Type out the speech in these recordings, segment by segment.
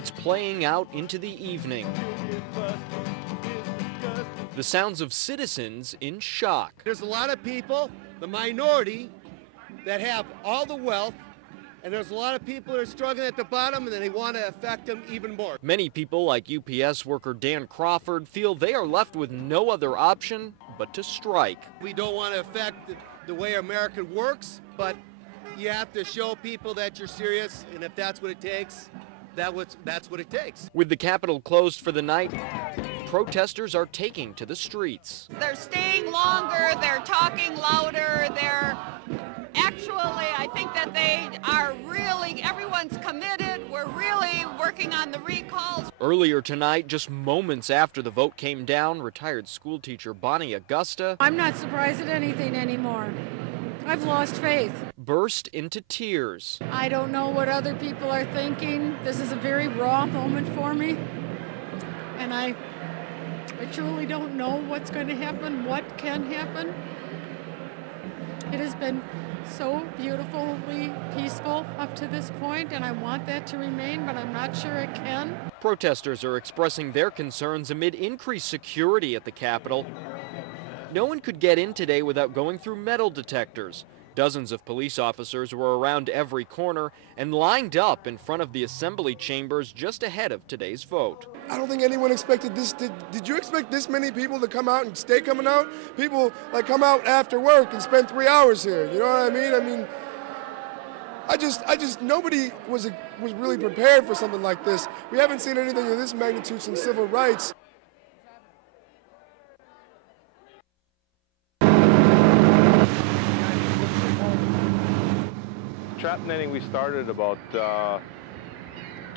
It's playing out into the evening. The sounds of citizens in shock. There's a lot of people, the minority, that have all the wealth, and there's a lot of people that are struggling at the bottom, and they want to affect them even more. Many people, like UPS worker Dan Crawford, feel they are left with no other option but to strike. We don't want to affect the way America works, but you have to show people that you're serious, and if that's what it takes, that's what it takes. With the Capitol closed for the night, protesters are taking to the streets. They're staying longer, they're talking louder, I think that they are really, everyone's committed. We're really working on the recalls. Earlier tonight, just moments after the vote came down, retired schoolteacher Bonnie Augusta, I'm not surprised at anything anymore. I've lost faith. Burst into tears. I don't know what other people are thinking. This is a very raw moment for me. And I truly don't know what's going to happen, what can happen. It has been so beautifully peaceful up to this point, and I want that to remain, but I'm not sure it can. Protesters are expressing their concerns amid increased security at the Capitol. No one could get in today without going through metal detectors. Dozens of police officers were around every corner and lined up in front of the assembly chambers just ahead of today's vote. I don't think anyone expected this. Did you expect this many people to come out and stay coming out? People like come out after work and spend 3 hours here. You know what I mean? I just nobody was really prepared for something like this. We haven't seen anything of this magnitude since civil rights. Trap netting we started about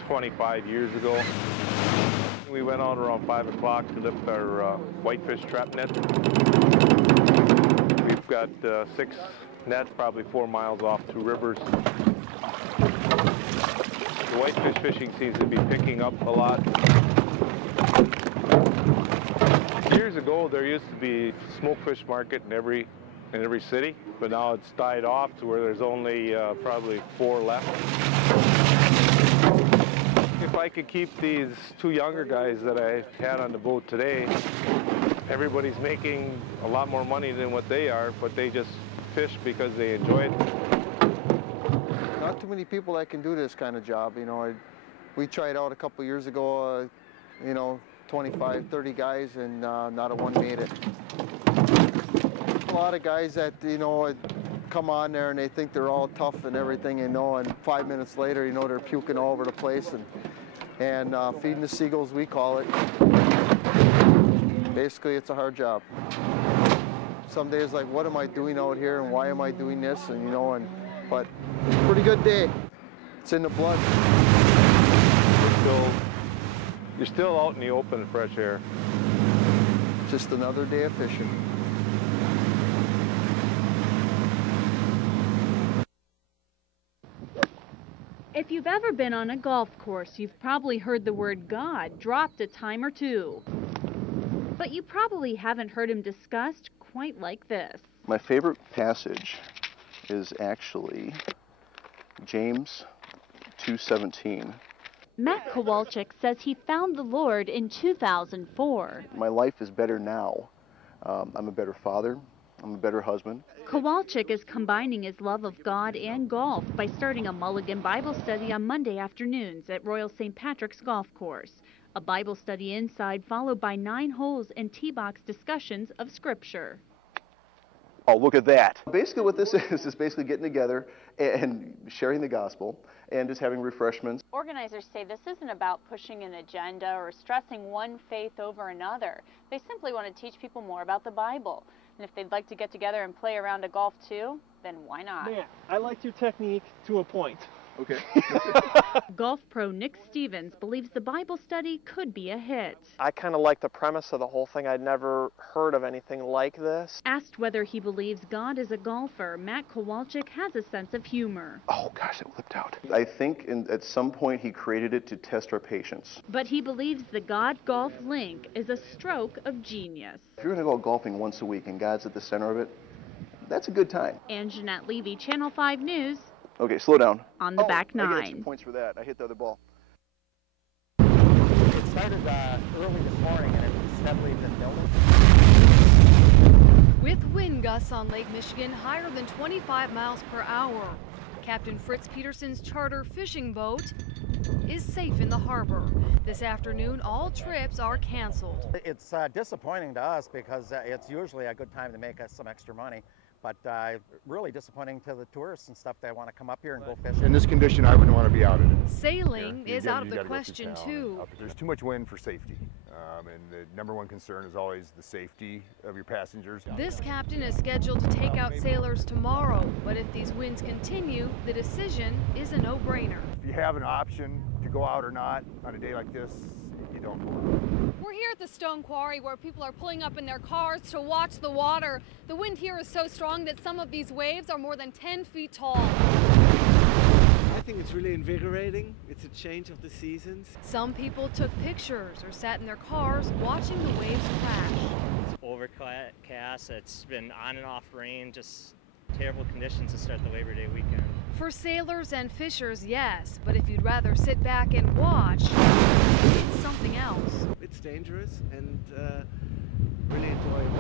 25 years ago. We went out around 5 o'clock to lift our whitefish trap net. We've got 6 nets, probably 4 miles off 2 rivers. The whitefish fishing seems to be picking up a lot. Years ago, there used to be a smokefish market in every city, but now it's died off to where there's only probably 4 left. If I could keep these 2 younger guys that I had on the boat today, everybody's making a lot more money than what they are, but they just fish because they enjoy it. Not too many people that can do this kind of job, you know. We tried out a couple years ago, you know, 25, 30 guys, and not a one made it. A lot of guys that, you know, come on there and they think they're all tough and everything, you know, and 5 minutes later, you know, they're puking all over the place and feeding the seagulls, we call it. Basically, it's a hard job. Some days, like, what am I doing out here and why am I doing this? And, you know, but it's a pretty good day. It's in the blood. You're still out in the open, fresh air. Just another day of fishing. If you've ever been on a golf course, you've probably heard the word God dropped a time or two. But you probably haven't heard him discussed quite like this. My favorite passage is actually James 2:17. Matt Kowalczyk says he found the Lord in 2004. My life is better now. I'm a better father. I'm a better husband. Kowalczyk is combining his love of God and golf by starting a Mulligan Bible study on Monday afternoons at Royal St. Patrick's Golf Course. A Bible study inside followed by 9 holes and tee box discussions of Scripture. Oh, look at that. Basically what this is basically getting together and sharing the gospel and just having refreshments. Organizers say this isn't about pushing an agenda or stressing one faith over another. They simply want to teach people more about the Bible. And if they'd like to get together and play around a golf too, then why not? Man, I liked your technique to a point. Okay. Golf pro Nick Stevens believes the Bible study could be a hit. I kind of like the premise of the whole thing. I'd never heard of anything like this. Asked whether he believes God is a golfer, Matt Kowalczyk has a sense of humor. Oh gosh, it whipped out. I think at some point he created it to test our patience. But he believes the God-golf link is a stroke of genius. If you're going to go golfing once a week and God's at the center of it, that's a good time. And Jeanette Levy, Channel 5 News. Okay, slow down. On the back 9. I get 2 points for that. I hit the other ball. started early this morning and it's steadily been building. With wind gusts on Lake Michigan higher than 25 miles per hour, Captain Fritz Peterson's charter fishing boat is safe in the harbor. This afternoon, all trips are canceled. It's disappointing to us because it's usually a good time to make us some extra money, but really disappointing to the tourists and stuff that want to come up here and go fishing. In this condition, I wouldn't want to be out in it. Sailing is out of the question, too. There's too much wind for safety, and the number one concern is always the safety of your passengers. This captain is scheduled to take out sailors tomorrow, but if these winds continue, the decision is a no-brainer. If you have an option to go out or not on a day like this, you don't go. We're here at the Stone Quarry where people are pulling up in their cars to watch the water. The wind here is so strong that some of these waves are more than 10 feet tall. I think it's really invigorating. It's a change of the seasons. Some people took pictures or sat in their cars watching the waves crash. It's overcast, it's been on and off rain, just terrible conditions to start the Labor Day weekend. For sailors and fishers, yes, but if you'd rather sit back and watch, it's something else. It's dangerous and really enjoyable.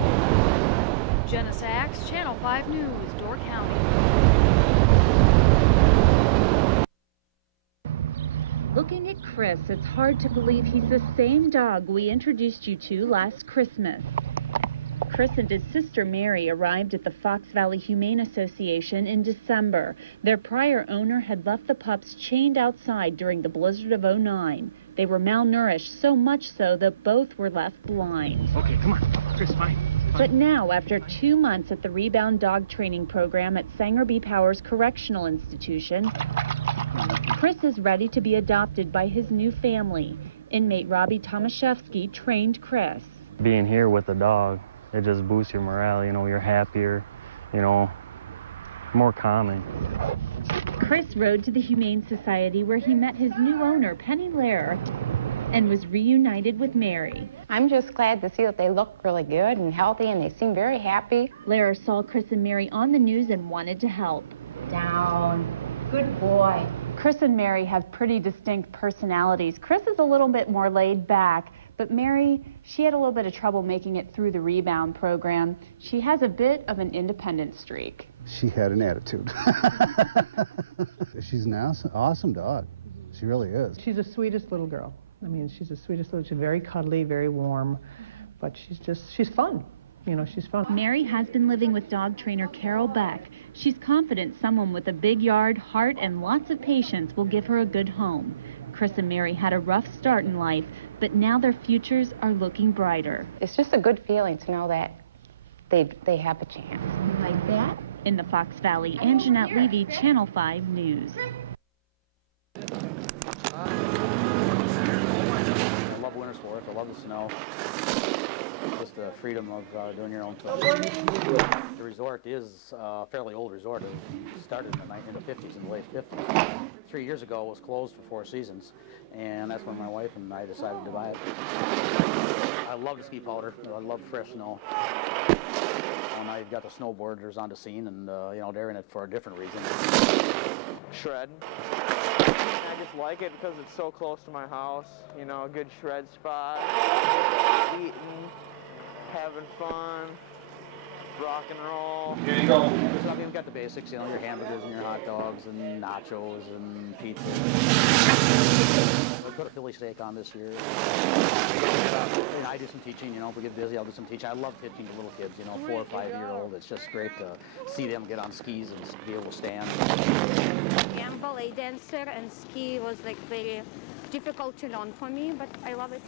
Jenna Sachs, Channel 5 News, Door County. Looking at Chris, it's hard to believe he's the same dog we introduced you to last Christmas. Chris and his sister Mary arrived at the Fox Valley Humane Association in December. Their prior owner had left the pups chained outside during the blizzard of '09. They were malnourished, so much so that both were left blind. Okay, come on, Chris, fine. But now, after 2 months at the Rebound Dog Training Program at Sanger B. Powers Correctional Institution, Chris is ready to be adopted by his new family. Inmate Robbie Tomaszewski trained Chris. Being here with a dog, it just boosts your morale, you're happier, more calming. Chris rode to the Humane Society where he met his new owner, Penny Lair, and was reunited with Mary. I'm just glad to see that they look really good and healthy and they seem very happy. Lair saw Chris and Mary on the news and wanted to help. Down. Good boy. Chris and Mary have pretty distinct personalities. Chris is a little bit more laid back, but Mary, she had a little bit of trouble making it through the Rebound program. She has a bit of an independent streak. She had an attitude. She's an awesome dog. She really is. She's the sweetest little girl. I mean, she's the sweetest little, she's very cuddly, very warm, but she's fun. She's fun. Mary has been living with dog trainer Carol Beck. She's confident someone with a big yard, heart, and lots of patience will give her a good home. Chris and Mary had a rough start in life, but now their futures are looking brighter. It's just a good feeling to know that they have a chance. Like that? In the Fox Valley, Ann Jeanette Levy, Channel 5 News. I love winter sports. I love the snow. Just the freedom of doing your own thing. The resort is a fairly old resort. It started in the 50s, in the late 50s. 3 years ago, it was closed for 4 seasons, and that's when my wife and I decided to buy it. I love the ski powder. I love fresh snow. When I got the snowboarders on the scene, and they're in it for a different reason. Shred. I just like it because it's so close to my house. A good shred spot. Eating, having fun, rock and roll. Here you go. We've got the basics, your hamburgers and your hot dogs and nachos and pizza. We put a Philly steak on this year. I do some teaching, if we get busy, I'll do some teaching. I love teaching to little kids, 4 or 5 year old. It's just great to see them get on skis and be able to stand. I'm a ballet dancer, and ski was very difficult to learn for me, but I love it.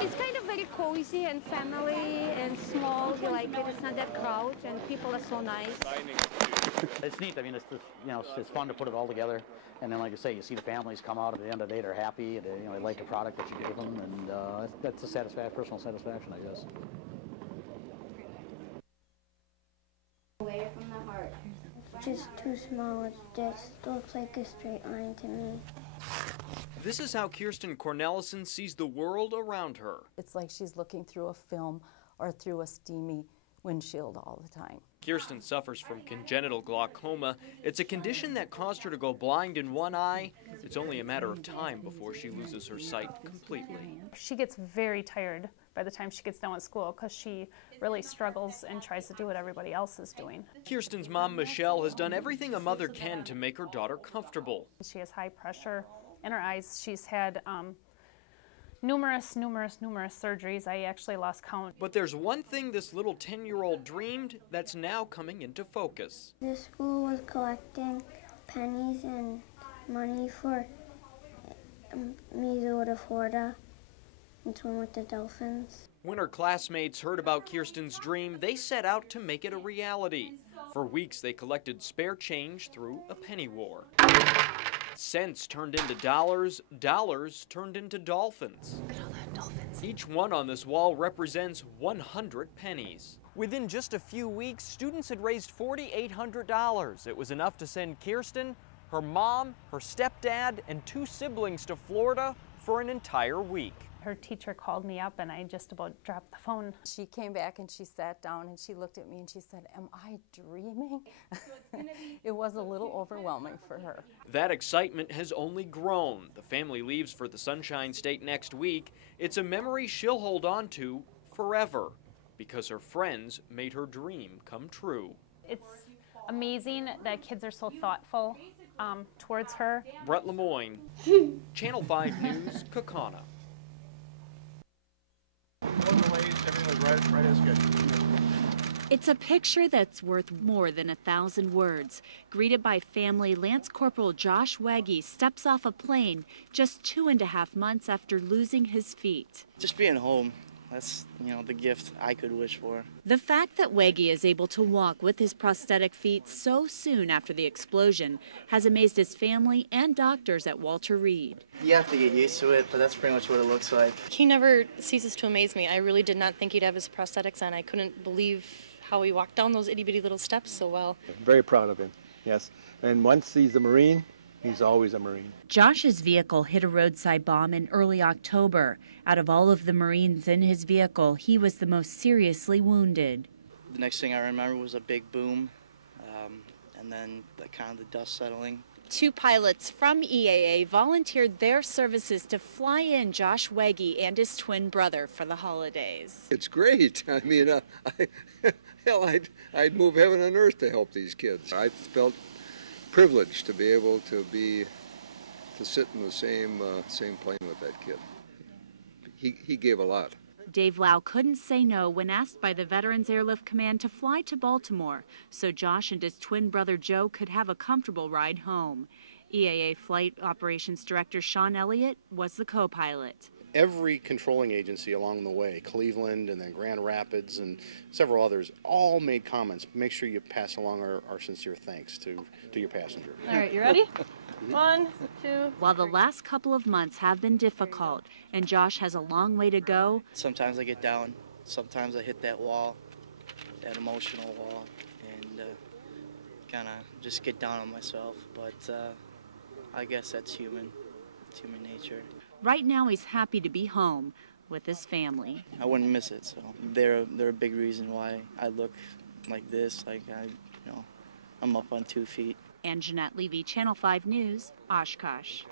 It's kind of very cozy and family and small. You like it. It's not that crowded, and people are so nice. It's neat. I mean, it's fun to put it all together. And then, like I say, you see the families come out at the end of the day. They're happy. They like the product that you give them, and that's a personal satisfaction, I guess. Away from the heart. Just too small. It just looks like a straight line to me. This is how Kirsten Cornelison sees the world around her. It's like she's looking through a film or through a steamy windshield all the time. Kirsten suffers from congenital glaucoma. It's a condition that caused her to go blind in one eye. It's only a matter of time before she loses her sight completely. She gets very tired by the time she gets done with school because she really struggles and tries to do what everybody else is doing. Sursten's mom, Michelle, has done everything a mother can to make her daughter comfortable. She has high pressure in her eyes. She's had numerous surgeries. I actually lost count. But there's one thing this little 10-year-old dreamed that's now coming into focus. The school was collecting pennies and money for me to go to Florida and swim with the dolphins. When her classmates heard about Kirsten's dream, they set out to make it a reality. For weeks, they collected spare change through a penny war. Cents turned into dollars, dollars turned into dolphins. Look at all that dolphins. Each one on this wall represents 100 pennies. Within just a few weeks, students had raised $4,800. It was enough to send Kirsten, her mom, her stepdad, and 2 siblings to Florida for an entire week. Her teacher called me up and I just about dropped the phone. She came back and she sat down and she looked at me and she said, "Am I dreaming?" It was a little overwhelming for her. That excitement has only grown. The family leaves for the Sunshine State next week. It's a memory she'll hold on to forever because her friends made her dream come true. It's amazing that kids are so thoughtful towards her. Brett Lemoyne, Channel 5 News, Kaukauna. It's a picture that's worth more than 1,000 words. Greeted by family, Lance Corporal Josh Wegge steps off a plane just 2.5 months after losing his feet. Just being home, that's, the gift I could wish for. The fact that Wegge is able to walk with his prosthetic feet so soon after the explosion has amazed his family and doctors at Walter Reed. You have to get used to it, but that's pretty much what it looks like. He never ceases to amaze me. I really did not think he'd have his prosthetics on. I couldn't believe how he walked down those itty-bitty little steps so well. Very proud of him, yes. And once he's a Marine, he's always a Marine. Josh's vehicle hit a roadside bomb in early October. Out of all of the Marines in his vehicle, he was the most seriously wounded. The next thing I remember was a big boom, and then the dust settling. 2 pilots from EAA volunteered their services to fly in Josh Wegge and his twin brother for the holidays. It's great. I mean, I'd move heaven and earth to help these kids. I felt privileged to be able to sit in the same plane with that kid. He gave a lot. Dave Lau couldn't say no when asked by the Veterans Airlift Command to fly to Baltimore so Josh and his twin brother Joe could have a comfortable ride home. EAA Flight Operations Director Sean Elliott was the co-pilot. Every controlling agency along the way, Cleveland and then Grand Rapids and several others, all made comments. Make sure you pass along our sincere thanks to your passenger. All right, you ready? 1, 2. While the last couple of months have been difficult and Josh has a long way to go, Sometimes I get down. Sometimes I hit that wall, that emotional wall, and kind of just get down on myself. But I guess that's human. It's human nature. Right now he's happy to be home with his family. I wouldn't miss it, so they're a big reason why I look like this, I'm up on 2 feet. And Jeanette Levy, Channel 5 News, Oshkosh.